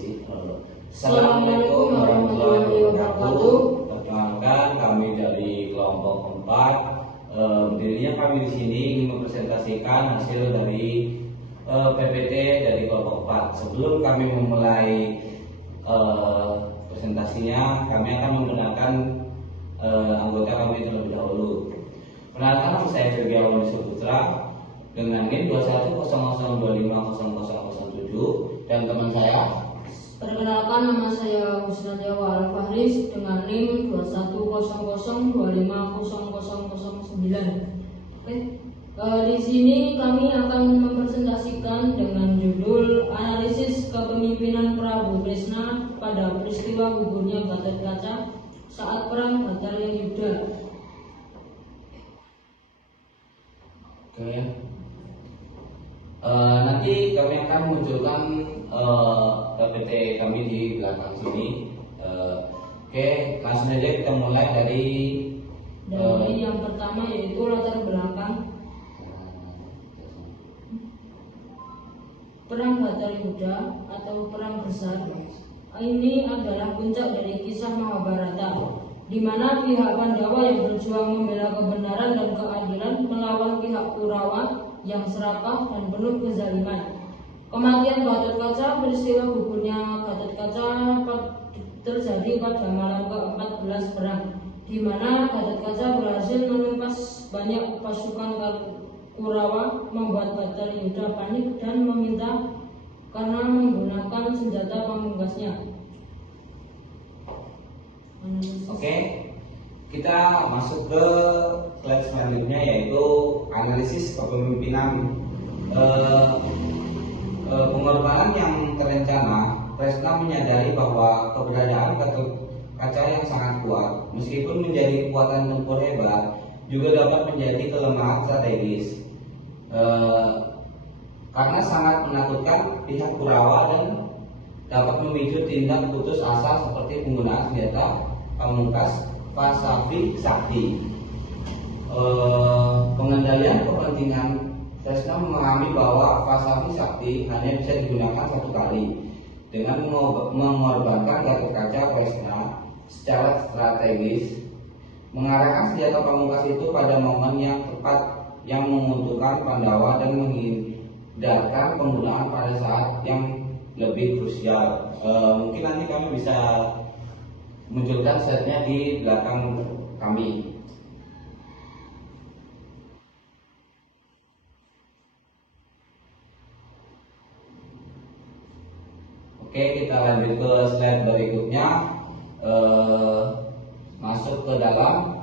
Assalamualaikum warahmatullahi wabarakatuh. Perkenalkan, kami dari kelompok 4. Berdirinya kami di sini ingin mempresentasikan hasil dari PPT dari kelompok 4. Sebelum kami memulai presentasinya, kami akan menggunakan anggota kami terlebih dahulu. Perkenalkan, nama saya Firgiawan Putra dengan NIM 2100250007 dan teman saya. Perkenalkan, nama saya Husnadiawa Al-Fahris dengan NIM 2100250009. Di sini kami akan mempresentasikan dengan judul analisis kepemimpinan Prabu Kresna pada peristiwa gugurnya Gatot-Kaca saat perang Batarya Yuda. Nanti kami akan munculkan PPT kami di belakang sini. Langsung aja kita mulai dari yang pertama, yaitu latar belakang Perang Batarya Yuda atau Perang Besar. Ini adalah puncak dari kisah Mahabharata, di mana pihak Pandawa yang berjuang membela kebenaran dan keadilan melawan pihak Kurawa yang serakah dan penuh kezaliman. Kematian Gatot-Kaca, peristiwa gugurnya Gatot-Kaca terjadi pada malam ke-14 perang, di mana Gatot-Kaca berhasil menumpas banyak pasukan Kurawa, membuat Batarya Yuda panik dan meminta karena menggunakan senjata pamungkasnya. Kita masuk ke slide selanjutnya, yaitu analisis kepemimpinan. Pengorbanan yang terencana. Kresna menyadari bahwa keberadaan Gatot-Kaca yang sangat kuat, meskipun menjadi kekuatan tempur hebat, juga dapat menjadi kelemahan strategis. Karena sangat menakutkan pihak Kurawa dan dapat memicu tindak putus asa seperti penggunaan senjata pamungkas Vasavi Sakti. Pengendalian kepentingan. Kresna memahami bahwa Vasavi Sakti hanya bisa digunakan satu kali. Dengan mengorbankan Gatot-Kaca, Kresna secara strategis mengarahkan senjata pamungkas itu pada momen yang tepat yang menguntungkan Pandawa dan menghindarkan penggunaan pada saat yang lebih krusial. Mungkin nanti kami bisa munculkan slide-nya di belakang kami. Kita lanjut ke slide berikutnya. Masuk ke dalam.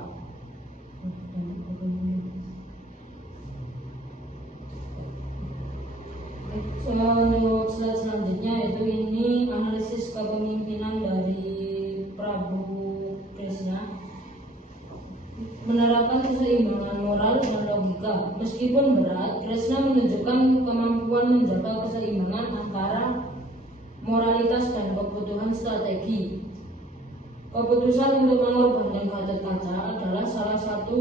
Untuk slide selanjutnya, yaitu ini analisis kepemimpinan dari Prabu Kresna. Menerapkan keseimbangan moral dan logika. Meskipun berat, Kresna menunjukkan kemampuan menjaga keseimbangan antara moralitas dan kebutuhan strategi. Keputusan untuk mengorbankan Gatot-Kaca adalah salah satu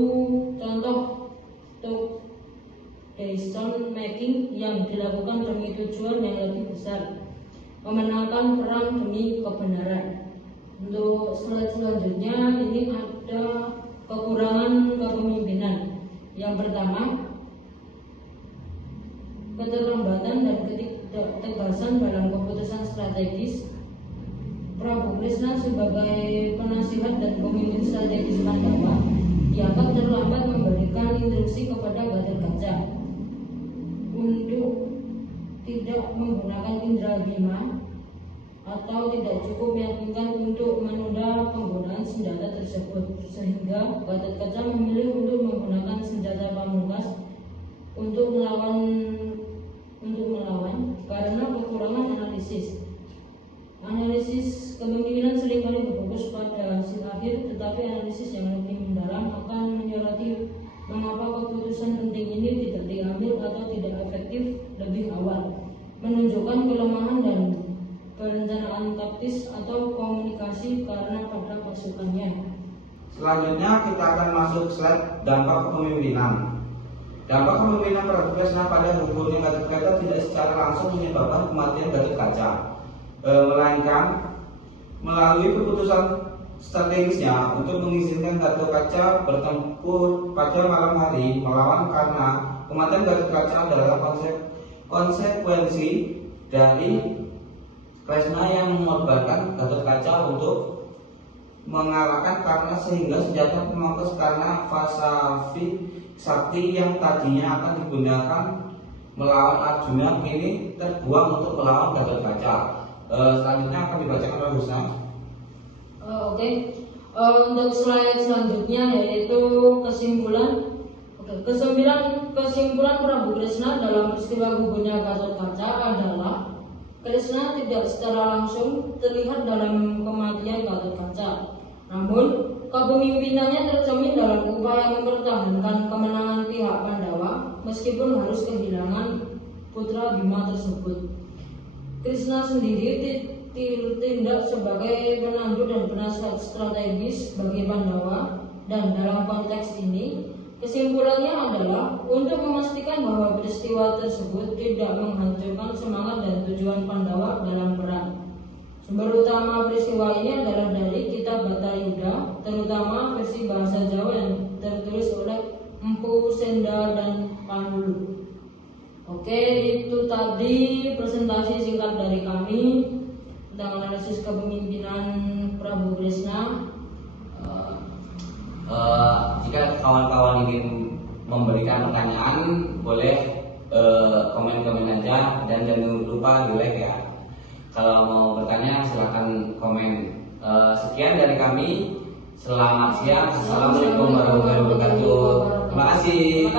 contoh decision making yang dilakukan demi tujuan yang lebih besar, memenangkan perang demi kebenaran. Untuk slide selanjutnya, ini ada kekurangan kepemimpinan. Yang pertama, keterlambatan dan ketidaktegasan dalam keputusan strategis. Prabu Kresna sebagai penasihat dan pemimpin strategis Pandawa dianggap terlambat memberikan instruksi kepada Gatot-Kaca untuk tidak menggunakan indera bima atau tidak cukup meyakinkan untuk menunda penggunaan senjata tersebut, sehingga Gatot-Kaca memilih untuk menggunakan senjata pamungkas untuk melawan karena kekurangan analisis. Analisis kepemimpinan seringkali berfokus pada hasil akhir, tetapi analisis yang lebih mendalam akan menyoroti mengapa keputusan penting ini tidak diambil atau tidak efektif lebih awal, menunjukkan kelemahan dan perencanaan taktis atau komunikasi karena pada pasukannya. Selanjutnya kita akan masuk slide dampak kepemimpinan. Dampak kepemimpinan Prabu Kresna pada gugurnya Gatot-Kaca tidak secara langsung menyebabkan kematian Gatot-Kaca. melainkan melalui keputusan strategisnya untuk mengizinkan Gatot Kaca bertempur pada malam hari melawan, karena kematian Gatot Kaca adalah konsekuensi dari Kresna yang mengorbankan Gatot Kaca untuk mengalahkan, karena sehingga senjata pemangkas karena Vasavi Sakti yang tadinya akan digunakan melawan Arjuna kini terbuang untuk melawan Gatot Kaca. Selanjutnya akan dibacakan oleh Husna. Oke. Untuk slide selanjutnya yaitu kesimpulan. Kesimpulan Prabu Kresna dalam peristiwa gugurnya Gatot Kaca adalah Kresna tidak secara langsung terlihat dalam kematian Gatot Kaca, namun kepemimpinannya tercermin dalam upaya mempertahankan kemenangan pihak Pandawa meskipun harus kehilangan putra Bima tersebut. Kresna sendiri tindak sebagai penandu dan penasihat strategis bagi Pandawa, dan dalam konteks ini kesimpulannya adalah untuk memastikan bahwa peristiwa tersebut tidak menghancurkan semangat dan tujuan Pandawa dalam perang. Sumber utama peristiwa ini adalah dari kitab Bata Yuda, terutama versi bahasa Jawa yang tertulis oleh Empu Senda dan Panulu. Oke, itu tadi presentasi singkat dari kami tentang analisis kepemimpinan Prabu Kresna. Jika kawan-kawan ingin memberikan pertanyaan, boleh komen-komen aja, dan jangan lupa di like ya. Kalau mau bertanya silahkan komen. Sekian dari kami. Selamat siang. Assalamualaikum warahmatullahi wabarakatuh. Terima kasih.